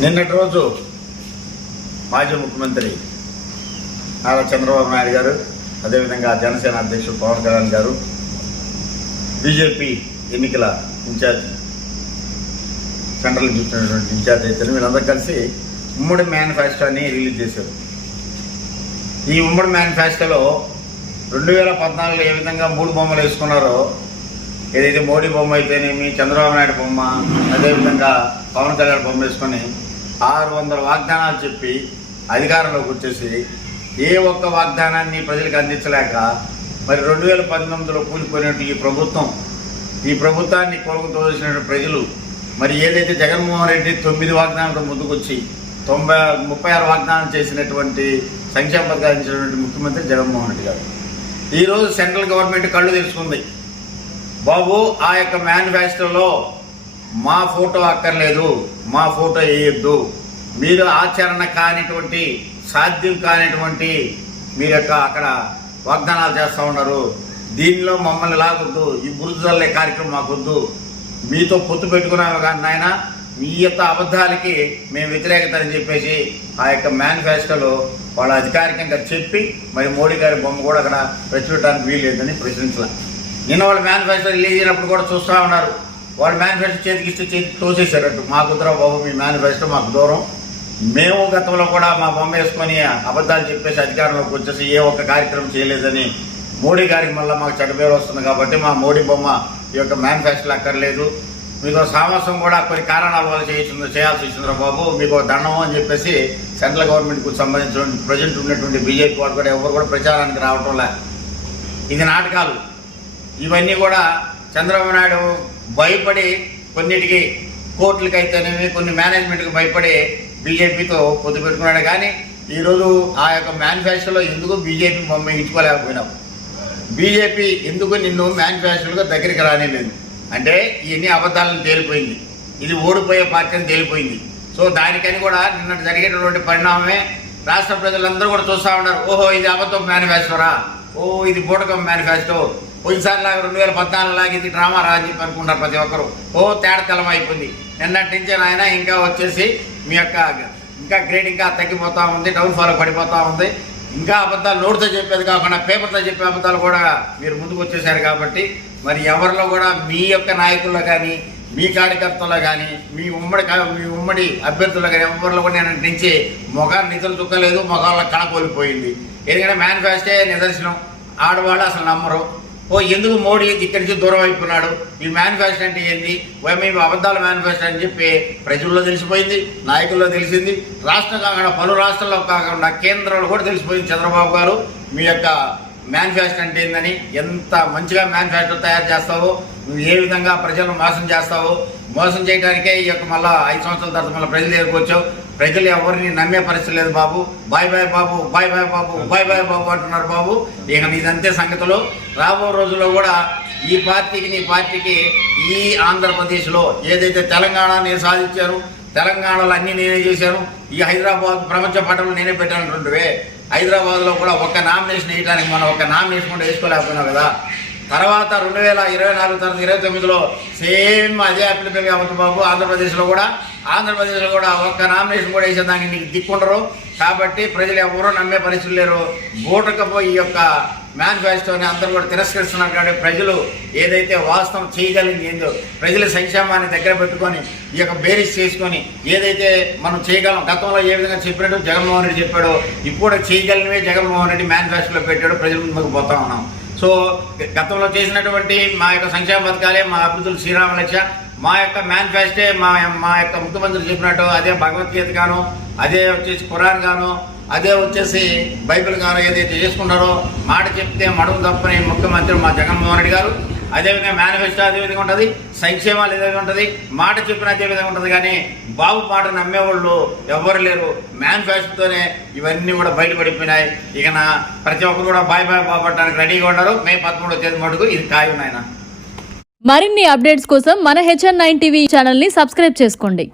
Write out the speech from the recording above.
నిన్నటి రోజు మాజీ ముఖ్యమంత్రి నారా చంద్రబాబు నాయుడు గారు, అదేవిధంగా జనసేన అధ్యక్షుడు పవన్ కళ్యాణ్ గారు, బీజేపీ ఎన్నికల ఇన్ఛార్జ్ సెంట్రల్ చూసినటువంటి ఇన్ఛార్జ్ అయితే వీళ్ళందరూ కలిసి ఉమ్మడి మేనిఫెస్టోని రిలీజ్ చేశారు. ఈ ఉమ్మడి మేనిఫెస్టోలో 2014లో ఏ విధంగా 3 బొమ్మలు వేసుకున్నారో, ఏదైతే మోడీ బొమ్మ అయితేనేమి, చంద్రబాబు నాయుడు బొమ్మ, అదేవిధంగా పవన్ కళ్యాణ్ బొమ్మ వేసుకొని 600 వాగ్దానాలు చెప్పి అధికారంలోకి వచ్చేసి ఏ ఒక్క వాగ్దానాన్ని ప్రజలకు అందించలేక మరి 2019లో కూలిపోయినట్టు ఈ ప్రభుత్వాన్ని కోలుకుతోసినటువంటి ప్రజలు మరి ఏదైతే జగన్మోహన్ రెడ్డి 9 వాగ్దానాలతో ముందుకొచ్చి 36 వాగ్దానం చేసినటువంటి సంక్షేమ పథకాలు అందించినటువంటి ముఖ్యమంత్రి జగన్మోహన్ రెడ్డి గారు ఈరోజు సెంట్రల్ గవర్నమెంట్ కళ్ళు తెలుసుకుంది. బాబు, ఆ యొక్క మేనిఫెస్టోలో మా ఫోటో అక్కర్లేదు, మా ఫోటో వేయొద్దు, మీరు ఆచరణ కానిటువంటి సాధ్యం కానిటువంటి మీరు యొక్క అక్కడ వాగ్దానాలు చేస్తూ ఉన్నారు, దీనిలో మమ్మల్ని లాగొద్దు, ఈ బురద చల్లే కార్యక్రమం మాకొద్దు, మీతో పొత్తు పెట్టుకున్నాము కానీ నాయన మీ యొక్క అబద్ధాలకి మేము వ్యతిరేకత అని చెప్పేసి ఆ యొక్క మేనిఫెస్టోలో వాళ్ళు అధికారికంగా చెప్పి మరి మోడీ గారి బొమ్మ కూడా అక్కడ ప్రచురించడానికి వీల్లేదని ప్రశ్నించాల. నిన్న వాళ్ళ మేనిఫెస్టో రిలీజ్ అయినప్పుడు కూడా చూస్తూ ఉన్నారు, వాళ్ళు మేనిఫెస్టో చేతికిస్తే చేతికి తోసేశారట్టు. మాకు కుదరా బాబు, మీ మేనిఫెస్టో మాకు దూరం, మేము గతంలో కూడా మా బొమ్మ వేసుకొని అబద్ధాలు చెప్పేసి అధికారంలోకి వచ్చేసి ఏ ఒక్క కార్యక్రమం చేయలేదని మోడీ గారికి మళ్ళీ మాకు చెడ్డ పేరు వస్తుంది కాబట్టి మా మోడీ బొమ్మ ఈ యొక్క మేనిఫెస్టోలో అక్కర్లేదు, మీకు సామస్యం కూడా కొన్ని కారణాల వల్ల చేయాల్సి వచ్చిందిరా బాబు, మీకు దండం అని చెప్పేసి సెంట్రల్ గవర్నమెంట్కు సంబంధించిన ప్రజెంట్ ఉన్నటువంటి బీజేపీ వాళ్ళు కూడా ఎవరు కూడా ప్రచారానికి రావటంలే. ఇది నాటకాలు. ఇవన్నీ కూడా చంద్రబాబు నాయుడు భయపడి కొన్నిటికి కోర్టులకి అయితేనేవి కొన్ని మేనేజ్మెంట్కి భయపడి బీజేపీతో పొత్తు పెట్టుకున్నాడు. కానీ ఈరోజు ఆ యొక్క మేనిఫెస్టోలో ఎందుకు బీజేపీ బొమ్మ ఇచ్చుకోలేకపోయినావు, బీజేపీ ఎందుకు నిన్ను మేనిఫెస్టోలుగా దగ్గరికి రానిలేదు అంటే ఇవన్నీ అబద్ధాలను తేలిపోయింది, ఇది ఓడిపోయే పార్టీ అని తేలిపోయింది. సో దానికని కూడా నిన్న జరిగేటటువంటి పరిణామమే రాష్ట్ర ప్రజలందరూ కూడా చూస్తూ ఉన్నారు. ఓహో, ఇది అబద్ధం మేనిఫెస్టోరా, ఓ ఇది బూటకం మేనిఫెస్టో, పోయినసారిలాగా 2014 లాగా ఇది డ్రామా రాజీ అనుకుంటారు ప్రతి ఒక్కరు. ఓ తేడతెలం అయిపోయింది. నిన్నటి నుంచి ఆయన ఇంకా వచ్చేసి మీ యొక్క ఇంకా గ్రేడ్ ఇంకా తగ్గిపోతూ ఉంది, డౌన్ ఫాల్ పడిపోతూ ఉంది. ఇంకా అబద్ధాలు నోటితో చెప్పేది కాకుండా పేపర్తో చెప్పే అబద్ధాలు కూడా మీరు ముందుకు వచ్చేసారు. కాబట్టి మరి ఎవరిలో కూడా మీ యొక్క నాయకుల్లో కానీ, మీ కార్యకర్తల్లో కానీ, మీ ఉమ్మడి అభ్యర్థుల్లో కానీ ఎవరిలో కూడా నేను నుంచి మొఖాన్ని నిధులు చుక్కలేదు, మొఖాల్లో కణకోలిపోయింది. ఎందుకంటే మేనిఫెస్టో నిదర్శనం, ఆడవాళ్ళు అసలు నమ్మరు. ఓ ఎందుకు మోడీ ఇక్కడి నుంచి దూరం అయిపోయినాడు, ఈ మేనిఫెస్టో అంటే ఏంది, మేము అబద్ధాల మేనిఫెస్టో అని చెప్పి ప్రజల్లో తెలిసిపోయింది, నాయకుల్లో తెలిసింది, రాష్ట్రం కాకుండా పలు రాష్ట్రాల్లో కాకుండా కేంద్రంలో కూడా తెలిసిపోయింది. చంద్రబాబు గారు మీ యొక్క మేనిఫెస్టో అంటే ఏందని, ఎంత మంచిగా మేనిఫెస్టో తయారు చేస్తావో, నువ్వు ఏ విధంగా ప్రజలను మోసం చేయడానికే ఈ యొక్క మళ్ళీ 5 సంవత్సరాల తర్వాత మళ్ళీ ప్రజల దగ్గరకు వచ్చావు. ప్రజలు ఎవరిని నమ్మే పరిస్థితి లేదు బాబు. బాయ్ బాయ్ బాబు, బాయ్ బాయ్ బాబు, బాయ్ బాయ్ బాబు అంటున్నారు బాబు. ఇక నీదంతే సంగతులు. రాబో రోజుల్లో కూడా నీ పార్టీకి ఈ ఆంధ్రప్రదేశ్లో ఏదైతే తెలంగాణ నేను సాధించాను, తెలంగాణలో అన్నీ నేనే చేశాను, ఈ హైదరాబాద్ ప్రపంచ పటంలో నేనే పెట్టానంటుంటే హైదరాబాద్లో కూడా ఒక్క నామినేషన్ వేయడానికి మనం ఒక్క నామినేషన్ కూడా వేసుకోలేకపోయినావు కదా. తర్వాత 2024 తర్వాత 2029లో సేమ్ అదే అప్లికబుల్ కాబట్టి బాబు ఆంధ్రప్రదేశ్లో కూడా ఒక్క నామినేషన్ కూడా వేసేదానికి నీకు దిక్కుండరు. కాబట్టి ప్రజలు ఎవరో నమ్మే పరిస్థితులు లేరు. బూటకపోయి ఈ యొక్క మేనిఫెస్టోని అందరూ కూడా తిరస్కరిస్తున్నారు. కాబట్టి ప్రజలు ఏదైతే వాస్తవం చేయగలిగింది ఏందో, ప్రజల సంక్షేమాన్ని దగ్గర పెట్టుకొని ఈ యొక్క బేరీస్ చేసుకొని ఏదైతే మనం చేయగలం, గతంలో ఏ విధంగా చెప్పినట్టు జగన్మోహన్ రెడ్డి చెప్పాడో ఇప్పుడు చేయగలిగినవే జగన్మోహన్ రెడ్డి మేనిఫెస్టోలో పెట్టాడు. ప్రజల ముందుకు పోతా ఉన్నాం. సో గతంలో చేసినటువంటి మా యొక్క సంక్షేమ పథకాలే, మా అభివృద్ధులు శ్రీరామలక్ష్య, మా యొక్క మేనిఫెస్టో మా యొక్క ముఖ్యమంత్రి చెప్పినట్టు అదే భగవద్గీత గాను, అదే వచ్చేసి ఖురాన్ గాను, అదే వచ్చేసి బైబిల్ గాను ఏదైతే చేసుకున్నారో మాట చెప్తే మడుగు తప్పని ముఖ్యమంత్రి మా జగన్మోహన్ రెడ్డి గారు. అదేవిధంగా మేనిఫెస్టో అదే విధంగా ఉంటుంది, సంక్షేమాలు అదే విధంగా ఉంటుంది, మాట చెప్పిన అదే విధంగా ఉంటుంది. కానీ బాబు మాట నమ్మేవాళ్ళు ఎవరు లేరు. మేనిఫెస్టోతోనే ఇవన్నీ కూడా బయటపడిపోయినాయి. ఇక ప్రతి ఒక్కరు కూడా బాయ్ బాయ్ బాబు అంటానికి రెడీగా ఉన్నారు. మే 13వ తేదీ మటుకు ఇది ఖాయం నాయన. మరిన్ని అప్డేట్స్ కోసం మన HN9 టీవీ ఛానల్ ని సబ్స్క్రైబ్ చేసుకోండి.